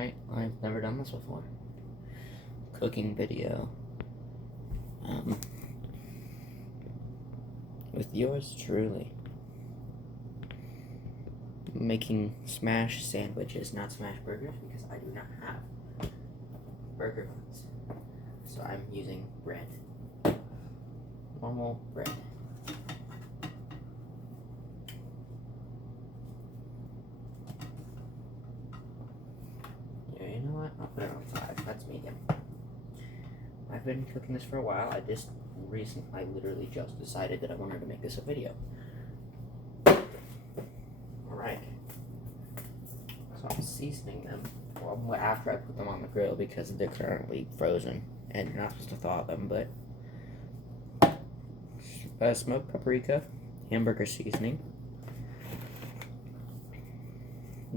Alright, I've never done this before. Cooking video. With yours truly. Making smash sandwiches, not smash burgers, because I do not have burger buns. So I'm using bread. Normal bread. Yeah, you know what? I'll put it on 5. That's medium. I've been cooking this for a while. I literally just decided that I wanted to make this a video. Alright. So I'm seasoning them after I put them on the grill because they're currently frozen and you're not supposed to thaw them, but smoked paprika, hamburger seasoning,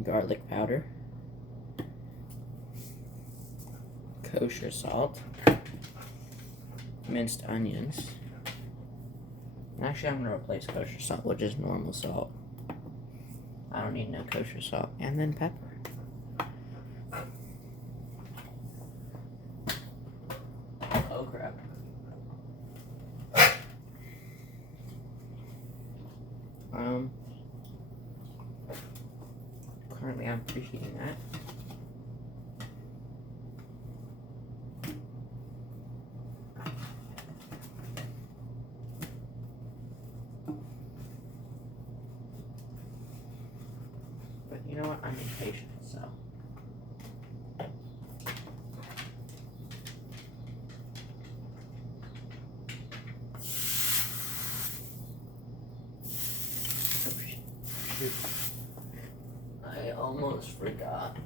garlic powder, kosher salt, minced onions. Actually, I'm going to replace kosher salt with just normal salt. I don't need no kosher salt. And then pepper. Oh, crap. Currently I'm preheating that. But you know what? I'm impatient, so. Oh, shoot. I almost forgot.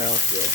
Smells good.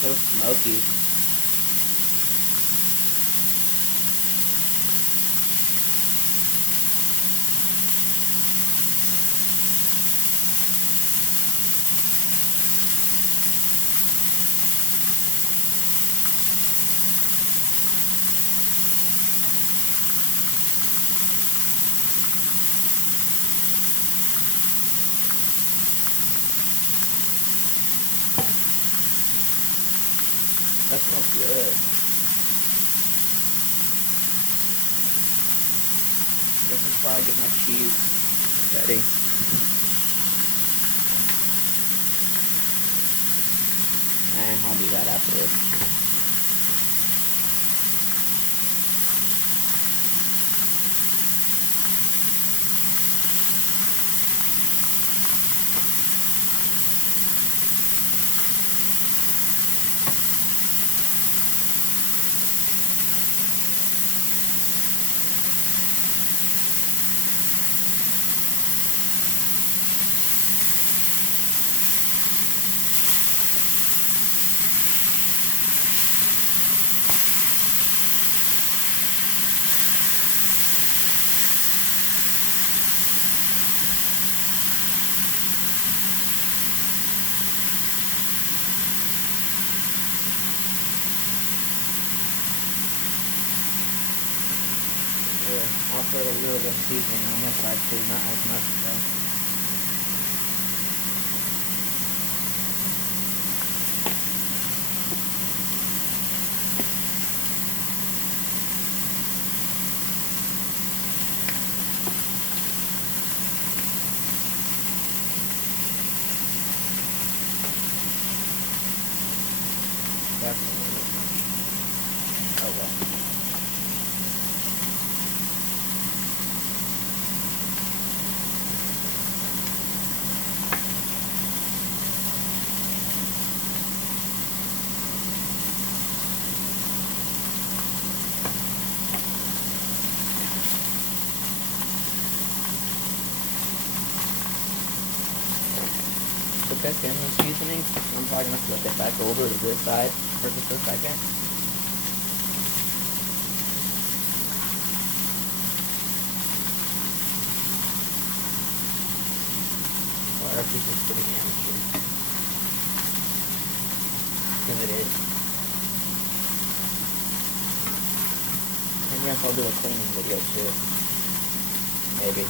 So smoky. That smells good. This is where I get my cheese ready. And I'll do that afterwards. I'll put a little bit of seasoning on this side too, not as much though. That's a little bit much. Oh well. That's in the seasoning. I'm probably going to flip it back over to this side for just a second. Or if this is pretty amateur. Because it is. And yes, I'll do a cleaning video too. Maybe.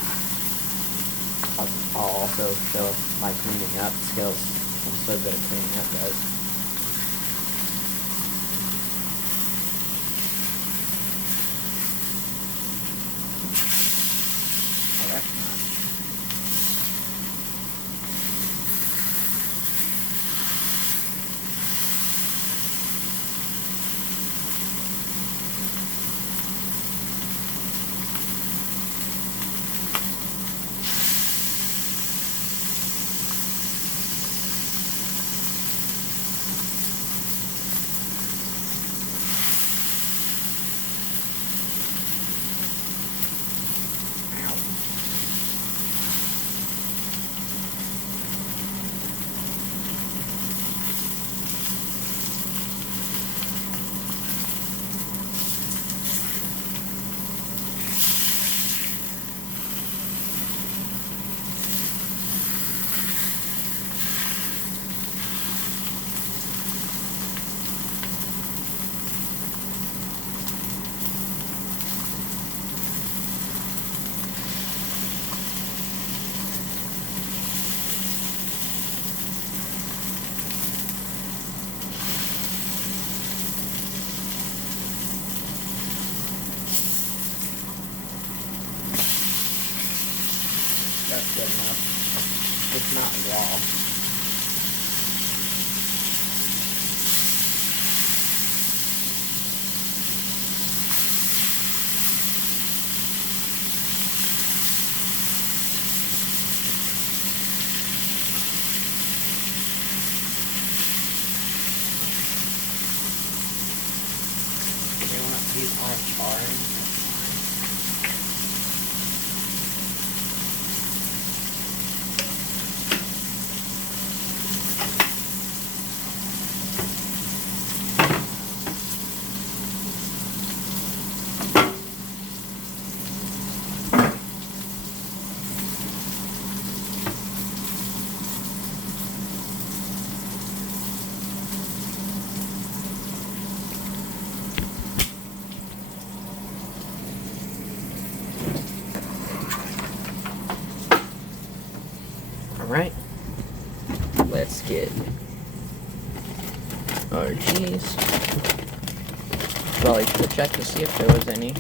I'll also show my cleaning up skills. I'm so good at cleaning up, guys. Oh, that's nice. That's good enough. It's not raw. These aren't charring. Alright. Let's get our cheese. Probably should check to see if there was any.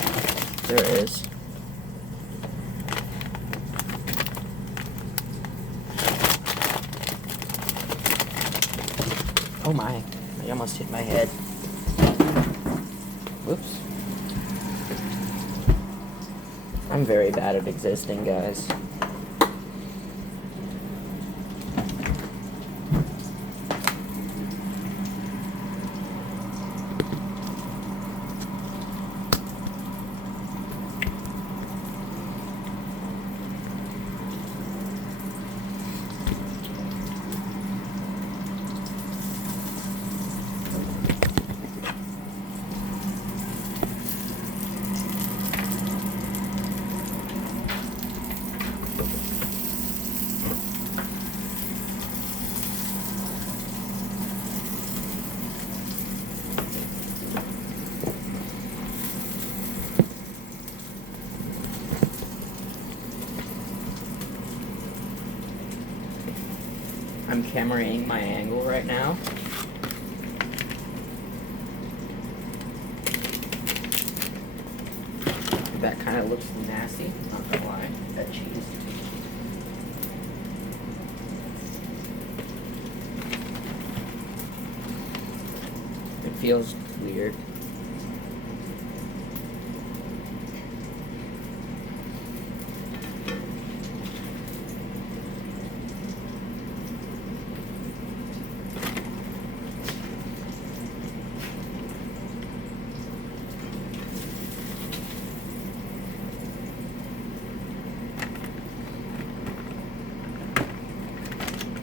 There is. Oh my, I almost hit my head. Whoops. I'm very bad at existing, guys. I'm cameraing my angle right now. That kind of looks nasty, not gonna lie, that cheese. It feels weird.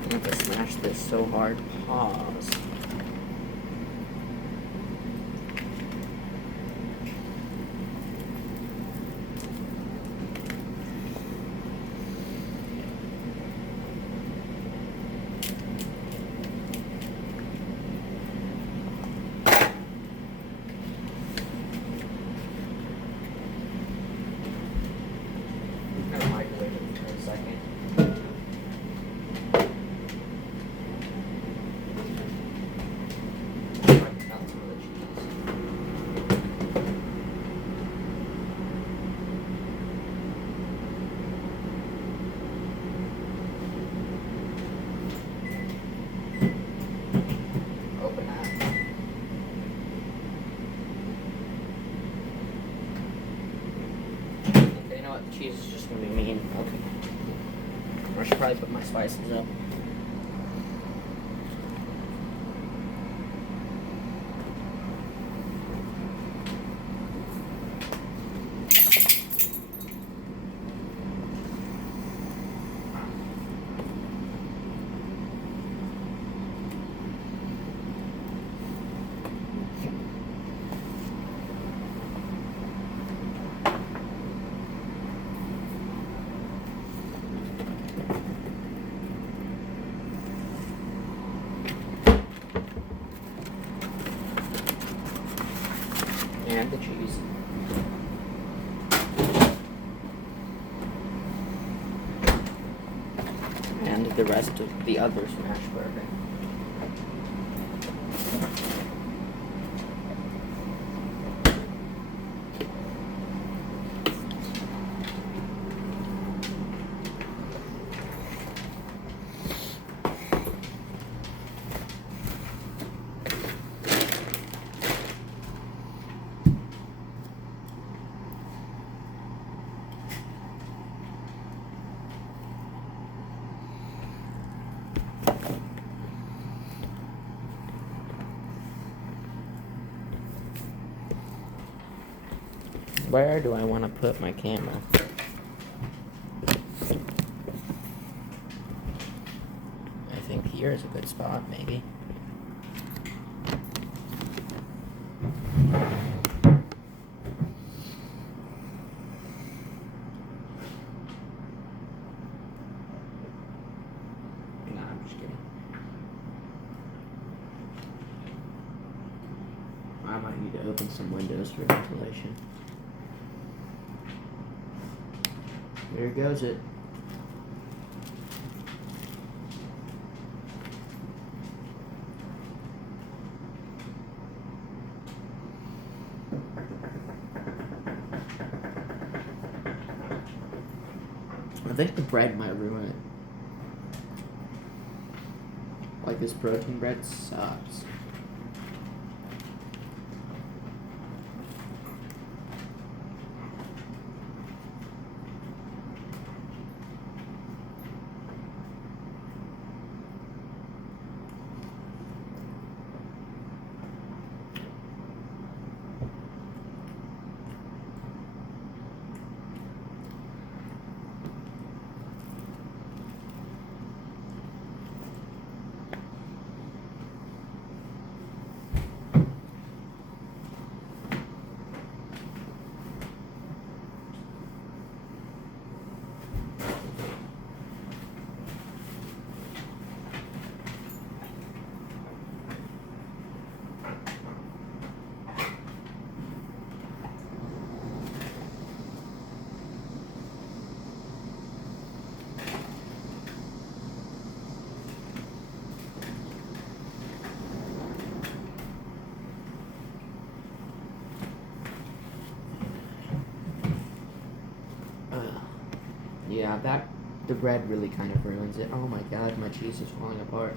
I have to smash this so hard. Pause. I microwave it for a second. Open that. Okay, you know what? The cheese is just gonna be mean. Okay. I should probably put my spices up. And the cheese. And the rest of the other smash burger. Where do I want to put my camera? I think here is a good spot, maybe. Nah, I'm just kidding. I might need to open some windows for ventilation. There goes it. think the bread might ruin it. Like, this protein bread sucks. Yeah, the bread really kind of ruins it. Oh my god, my cheese is falling apart.